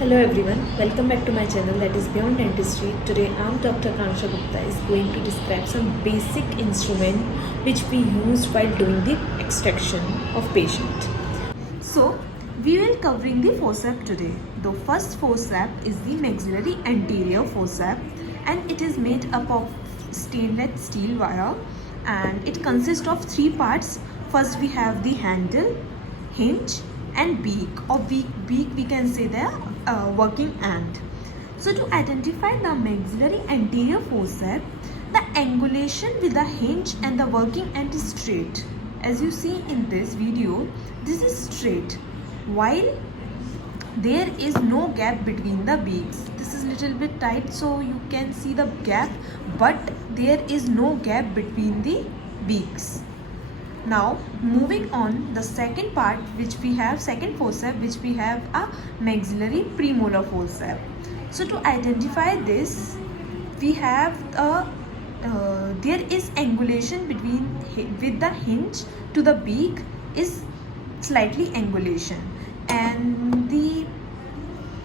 Hello everyone, welcome back to my channel that is Beyond Dentistry. Today I am Dr. Kansha Gupta is going to describe some basic instrument which we use while doing the extraction of patient. So we will covering the forceps today. The first forceps is the maxillary anterior forceps and it is made up of stainless steel wire and it consists of three parts. First we have the handle, hinge and beak, or beak we can say the working end. So to identify the maxillary anterior forceps, the angulation with the hinge and the working end is straight. As you see in this video, this is straight, while there is no gap between the beaks. This is little bit tight, so you can see the gap, but there is no gap between the beaks. Now moving on, the second part which we have, second forceps which we have a maxillary premolar forceps. So to identify this, we have there is angulation between with the hinge to the beak is slightly angulation, and the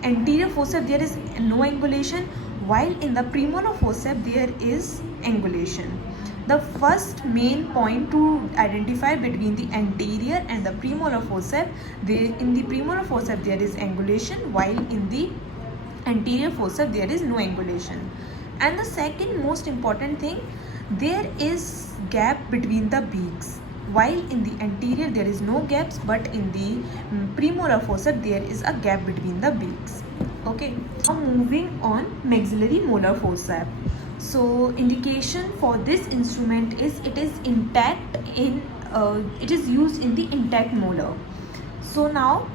anterior forceps there is no angulation, while in the premolar forceps there is angulation. The first main point to identify between the anterior and the premolar forceps, in the premolar forceps there is angulation, while in the anterior forceps there is no angulation. And the second most important thing, there is gap between the beaks, while in the anterior there is no gaps, but in the premolar forceps there is a gap between the beaks. Okay, now moving on, maxillary molar forceps. So indication for this instrument is it is intact in it is used in the intact molar. So now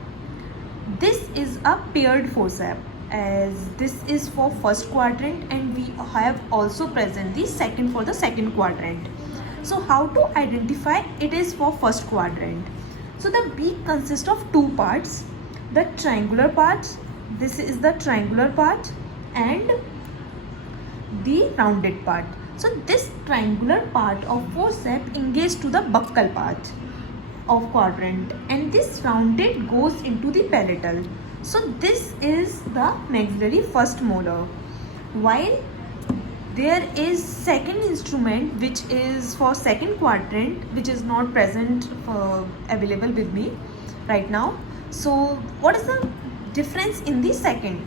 this is a paired forceps, as this is for first quadrant and we have also present the second for the second quadrant. So how to identify it is for first quadrant? So the beak consists of two parts, the triangular part, this is the triangular part, and the rounded part. So this triangular part of forceps engages to the buccal part of quadrant, and this rounded goes into the palatal. So this is the maxillary first molar, while there is second instrument which is for second quadrant, which is not present available with me right now. So what is the difference in the second?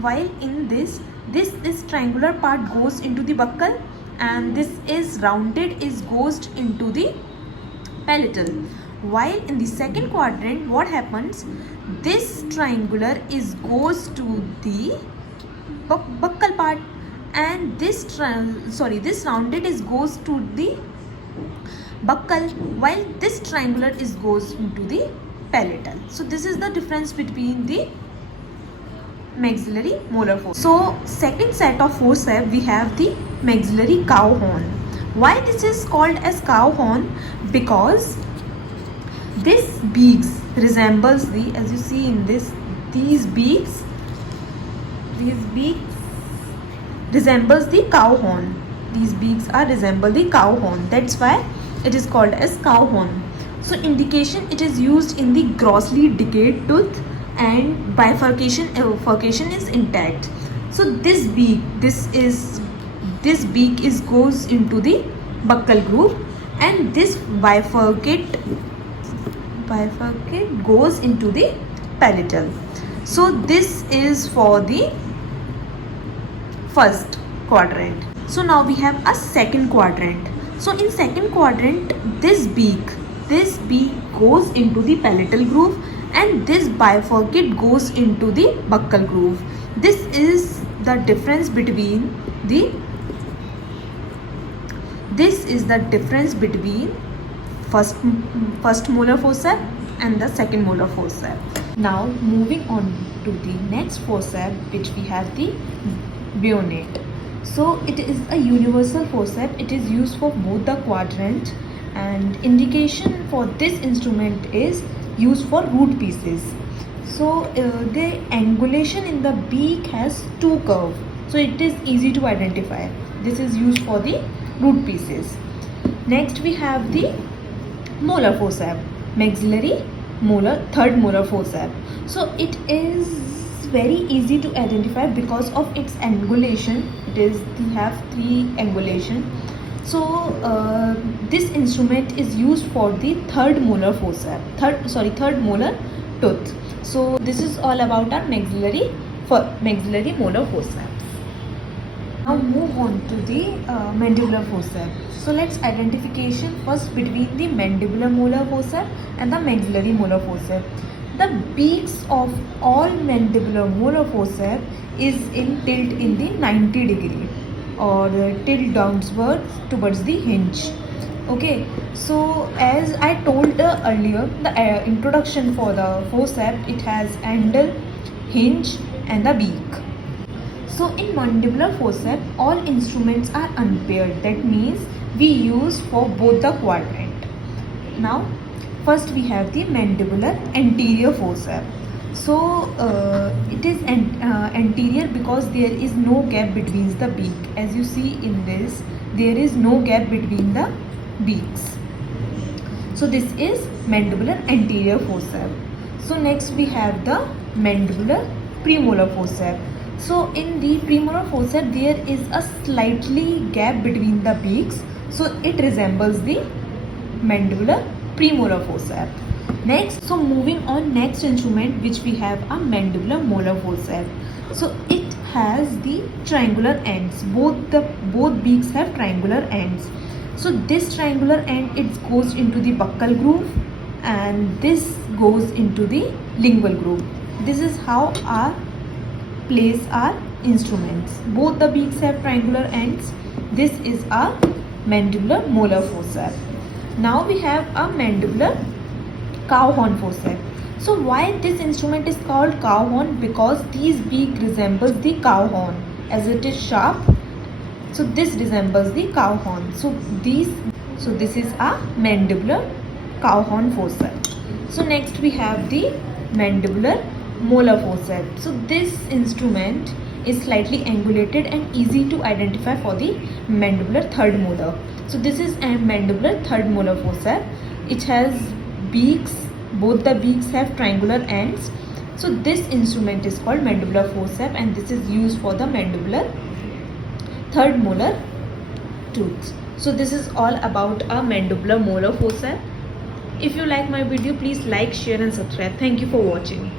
While in this triangular part goes into the buccal and this is rounded goes into the palatal, while in the second quadrant what happens, this triangular goes to the buccal part and this rounded goes to the buccal, while this triangular goes into the palatal. So this is the difference between the maxillary molar forceps. So second set of forceps we have the maxillary cow horn. Why this is called as cow horn? Because this beaks resembles the, as you see in this, these beaks resembles the cow horn. These beaks are resemble the cow horn. That's why it is called as cow horn. So indication, it is used in the grossly decayed tooth and bifurcation is intact. So this beak goes into the buccal groove, and this bifurcate goes into the palatal. So this is for the first quadrant. So now we have a second quadrant. So in second quadrant, this beak goes into the palatal groove and this bifurcate goes into the buccal groove. This is the difference between first molar forceps and the second molar forceps. Now moving on to the next forceps, which we have the bayonet. So it is a universal forceps. It is used for both the quadrant, and indication for this instrument is used for root pieces. So the angulation in the beak has two curves, so it is easy to identify. This is used for the root pieces. Next we have the molar forceps, maxillary molar, third molar forceps. So it is very easy to identify because of its angulation. We have three angulation. So this instrument is used for the third molar forceps, third molar tooth. So this is all about our maxillary molar forceps. Now move on to the mandibular forceps. So let's identification first between the mandibular molar forceps and the maxillary molar forceps. The beaks of all mandibular molar forceps is in tilt in the 90 degree or tilt downwards towards the hinge. Okay, so as I told earlier, the introduction for the forceps, it has handle, hinge and the beak. So in mandibular forceps, all instruments are unpaired. That means we use for both the quadrant. Now, first we have the mandibular anterior forceps. So it is anterior because there is no gap between the beak. As you see in this, there is no gap between the beaks. So this is mandibular anterior forceps. So next we have the mandibular premolar forceps. So in the premolar forceps, there is a slightly gap between the beaks. So it resembles the mandibular premolar forceps. Next, so moving on, next instrument which we have a mandibular molar forceps. So it has the triangular ends. Both beaks have triangular ends. So this triangular end, it goes into the buccal groove and this goes into the lingual groove. This is how our place our instruments. Both the beaks have triangular ends. This is our mandibular molar forceps. Now we have a mandibular cow horn forceps. So why this instrument is called cow horn? Because these beak resembles the cow horn as it is sharp. So this resembles the cow horn. So this is a mandibular cow horn forceps. So next we have the mandibular molar forceps. So this instrument is slightly angulated and easy to identify for the mandibular third molar. So this is a mandibular third molar forceps. It has beaks. Both the beaks have triangular ends. So this instrument is called mandibular forceps and this is used for the mandibular third molar tooth. So this is all about a mandibular molar forceps. If you like my video, please like, share and subscribe. Thank you for watching.